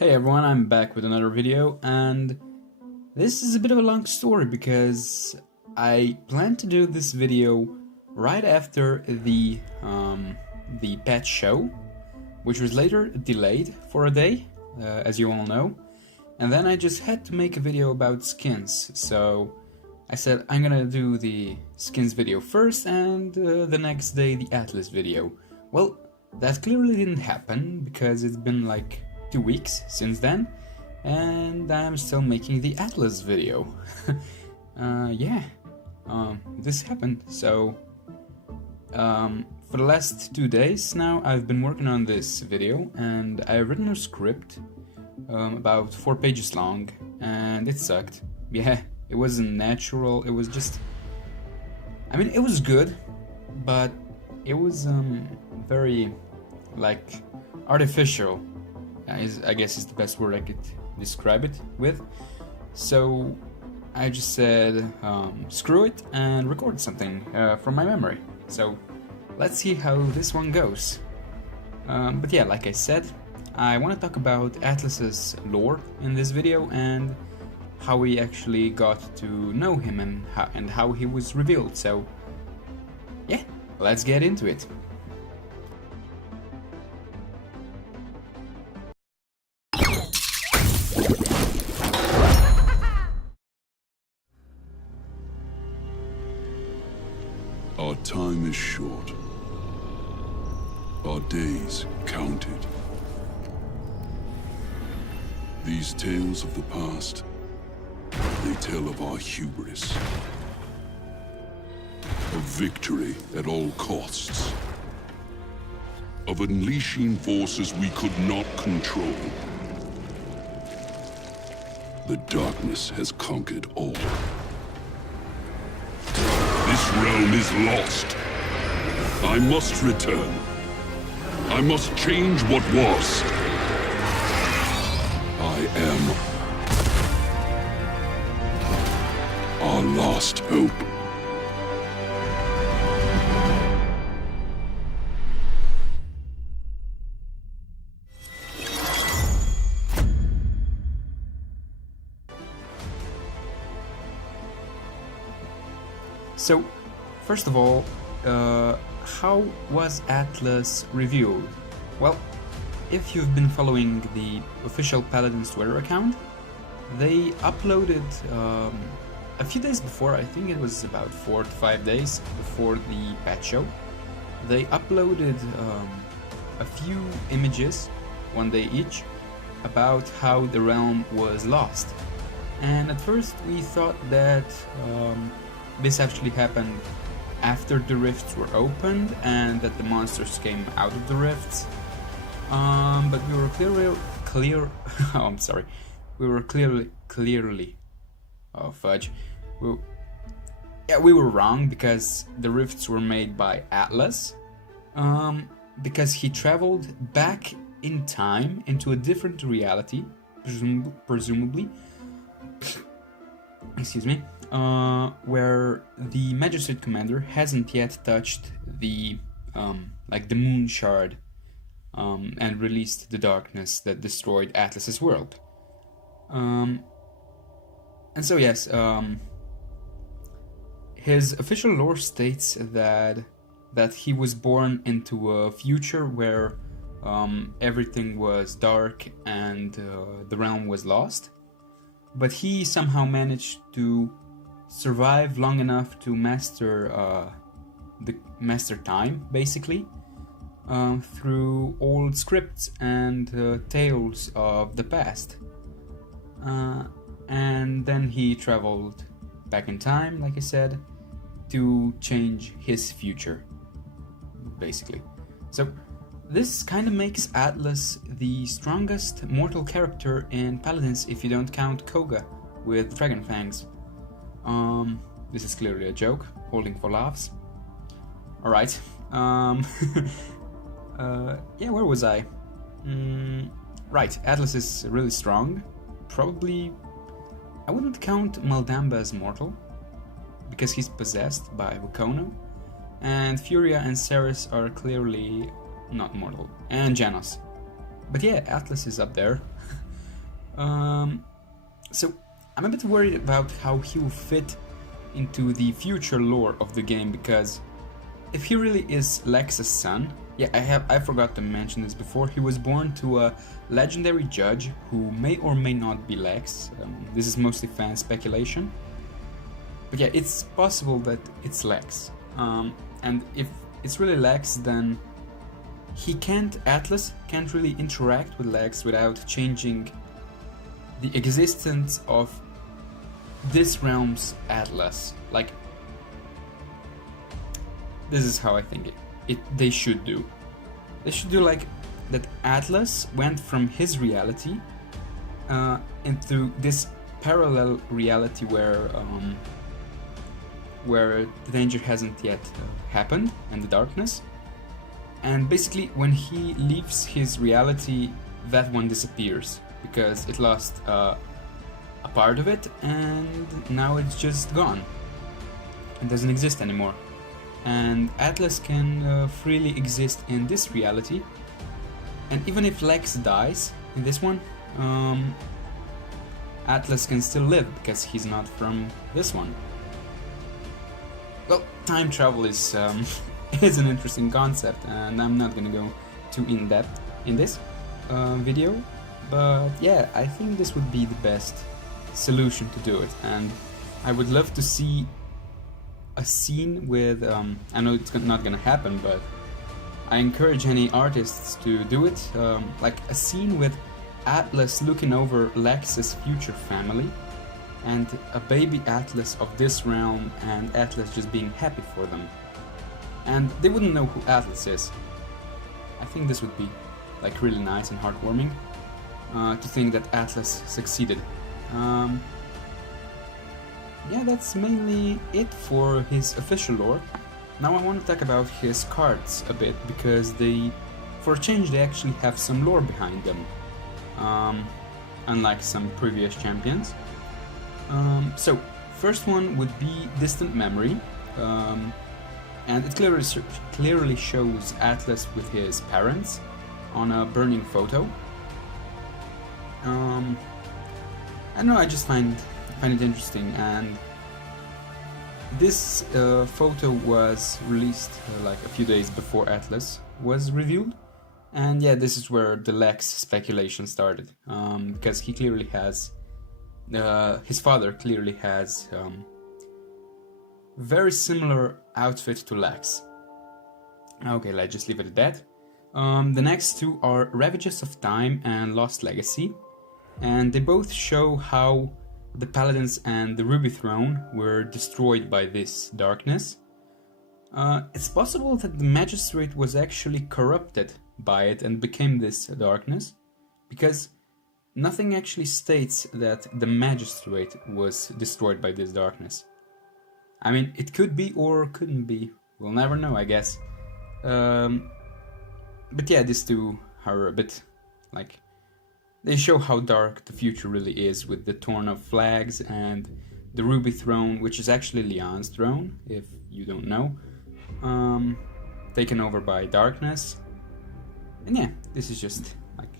Hey everyone, I'm back with another video, and this is a bit of a long story because I planned to do this video right after the pet show, which was later delayed for a day, as you all know, and then I just had to make a video about skins, so I said I'm gonna do the skins video first and the next day the Atlas video. Well, that clearly didn't happen because it's been like 2 weeks since then, and I'm still making the Atlas video. This happened. So for the last 2 days now I've been working on this video, and I've written a script about 4 pages long, and it sucked. Yeah, it wasn't natural. It was just, I mean, it was good, but it was very like artificial. I guess is the best word I could describe it with. So I just said screw it and record something from my memory. So let's see how this one goes. But yeah, like I said, I want to talk about Atlas's lore in this video and how we actually got to know him and how he was revealed. So yeah, let's get into it. Our time is short. Our days counted. These tales of the past, they tell of our hubris. Of victory at all costs. Of unleashing forces we could not control. The darkness has conquered all. This realm is lost. I must return. I must change what was. I am our last hope. So, first of all, how was Atlas reviewed? Well, if you've been following the official Paladins Twitter account, they uploaded a few days before, I think it was about 4 to 5 days before the patch show, they uploaded a few images, one day each, about how the realm was lost. And at first we thought that this actually happened after the rifts were opened and that the monsters came out of the rifts. But we were clearly oh fudge. We were wrong, because the rifts were made by Atlas, because he traveled back in time into a different reality, presumably. Excuse me. Where the Magistrate Commander hasn't yet touched the the moon shard and released the darkness that destroyed Atlas's world. And so yes, his official lore states that he was born into a future where everything was dark and the realm was lost, but he somehow managed to survive long enough to master time, basically, through old scripts and tales of the past. And then he traveled back in time, like I said, to change his future, basically. So this kind of makes Atlas the strongest mortal character in Paladins if you don't count Koga with dragon fangs. This is clearly a joke, holding for laughs. Alright, yeah, where was I? Right, Atlas is really strong. Probably, I wouldn't count Maldamba as mortal, because he's possessed by Wukono, and Furia and Ceres are clearly not mortal, and Janos. But yeah, Atlas is up there. So I'm a bit worried about how he will fit into the future lore of the game, because if he really is Lex's son, yeah, I forgot to mention this before, he was born to a legendary judge who may or may not be Lex. This is mostly fan speculation. But yeah, it's possible that it's Lex. And if it's really Lex, then Atlas can't really interact with Lex without changing the existence of this realm's Atlas. Like, this is how I think they should do. They should do like that Atlas went from his reality into this parallel reality where the danger hasn't yet happened and the darkness. And basically, when he leaves his reality, that one disappears because it lost a part of it, and now it's just gone. It doesn't exist anymore. And Atlas can freely exist in this reality. And even if Lex dies in this one, Atlas can still live because he's not from this one. Well, time travel is is an interesting concept, and I'm not gonna go too in depth in this video, but yeah, I think this would be the best solution to do it, and I would love to see a scene with I know it's not gonna happen, but I encourage any artists to do it, like a scene with Atlas looking over Lex's future family and a baby Atlas of this realm, and Atlas just being happy for them. And they wouldn't know who Atlas is. I think this would be like really nice and heartwarming to think that Atlas succeeded. Yeah, that's mainly it for his official lore. Now I want to talk about his cards a bit, because for a change, they actually have some lore behind them, unlike some previous champions. So, first one would be Distant Memory, and it clearly shows Atlas with his parents on a burning photo. I don't know, I just find it interesting, and this photo was released like a few days before Atlas was revealed, and yeah, this is where the Lex speculation started, because he clearly has, his father clearly has very similar outfit to Lex. Okay, let's just leave it at that. The next two are Ravages of Time and Lost Legacy, and they both show how the Paladins and the Ruby Throne were destroyed by this darkness. It's possible that the Magistrate was actually corrupted by it and became this darkness, because nothing actually states that the Magistrate was destroyed by this darkness. I mean, it could be or couldn't be. We'll never know, I guess. But yeah, these two are a bit like, they show how dark the future really is, with the torn up flags and the Ruby Throne, which is actually Leon's throne, if you don't know, taken over by darkness. And yeah, this is just like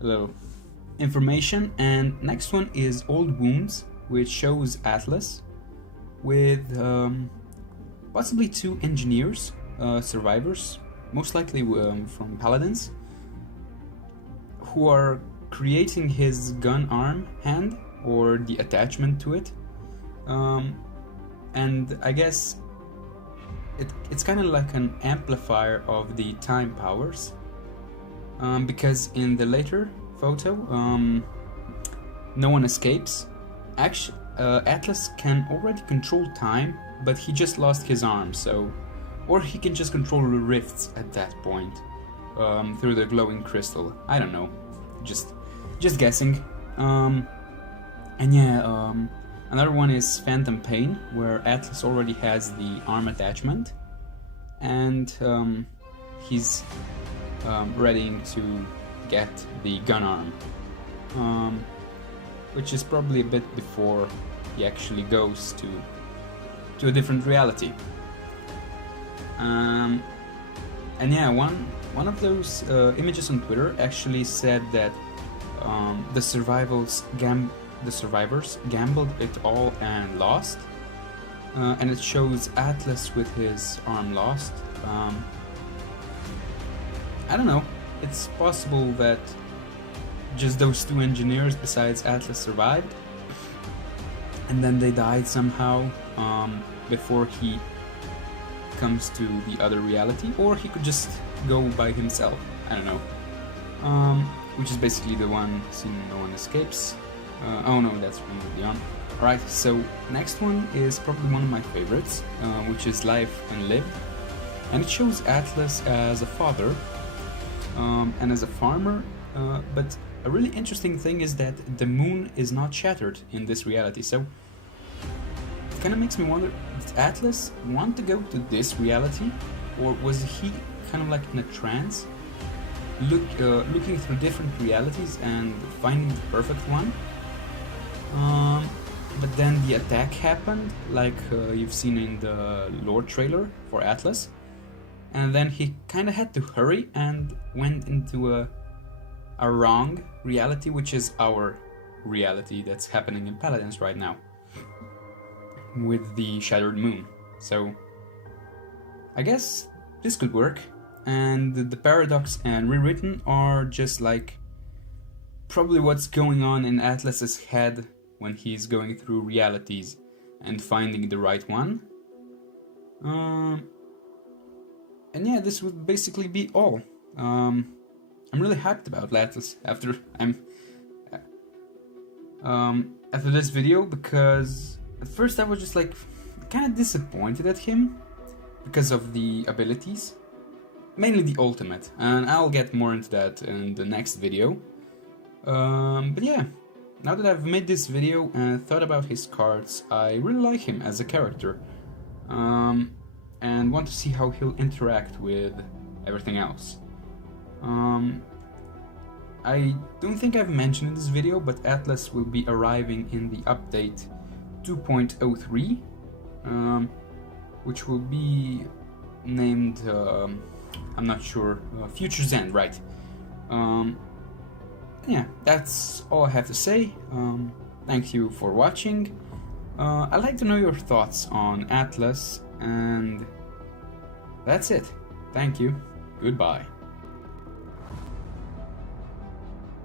a little information. And next one is Old Wounds, which shows Atlas with possibly two engineers, survivors, most likely from Paladins, who are creating his gun arm hand, or the attachment to it. And I guess it's kind of like an amplifier of the time powers, because in the later photo, no one escapes. Actually, Atlas can already control time, but he just lost his arm, so, or he can just control the rifts at that point through the glowing crystal. I don't know, just guessing. And yeah, another one is Phantom Pain, where Atlas already has the arm attachment, and he's ready to get the gun arm, which is probably a bit before he actually goes to a different reality. And yeah, one of those images on Twitter actually said that the survivors gambled it all and lost, and it shows Atlas with his arm lost. I don't know, it's possible that just those two engineers besides Atlas survived, and then they died somehow before he comes to the other reality, or he could just go by himself, I don't know. Which is basically the one scene No One Escapes. Oh no, that's from Beyond. Alright, so next one is probably one of my favorites, which is Life and Live. And it shows Atlas as a father and as a farmer, but a really interesting thing is that the moon is not shattered in this reality, so it kind of makes me wonder, did Atlas want to go to this reality, or was he kind of like in a trance, looking through different realities and finding the perfect one? But then the attack happened, like you've seen in the lore trailer for Atlas, and then he kind of had to hurry and went into a wrong reality, which is our reality that's happening in Paladins right now, with the shattered moon. So I guess this could work, and the paradox and rewritten are just like probably what's going on in Atlas's head when he's going through realities and finding the right one. And yeah, this would basically be all. I'm really hyped about Atlas after this video, because at first I was just like kind of disappointed at him because of the abilities, mainly the ultimate, and I'll get more into that in the next video. But yeah, now that I've made this video and thought about his cards, I really like him as a character, and want to see how he'll interact with everything else. I don't think I've mentioned in this video, but Atlas will be arriving in the update 2.03, which will be named, I'm not sure, Future's End, right? Yeah, that's all I have to say. Thank you for watching. I'd like to know your thoughts on Atlas, and that's it. Thank you. Goodbye.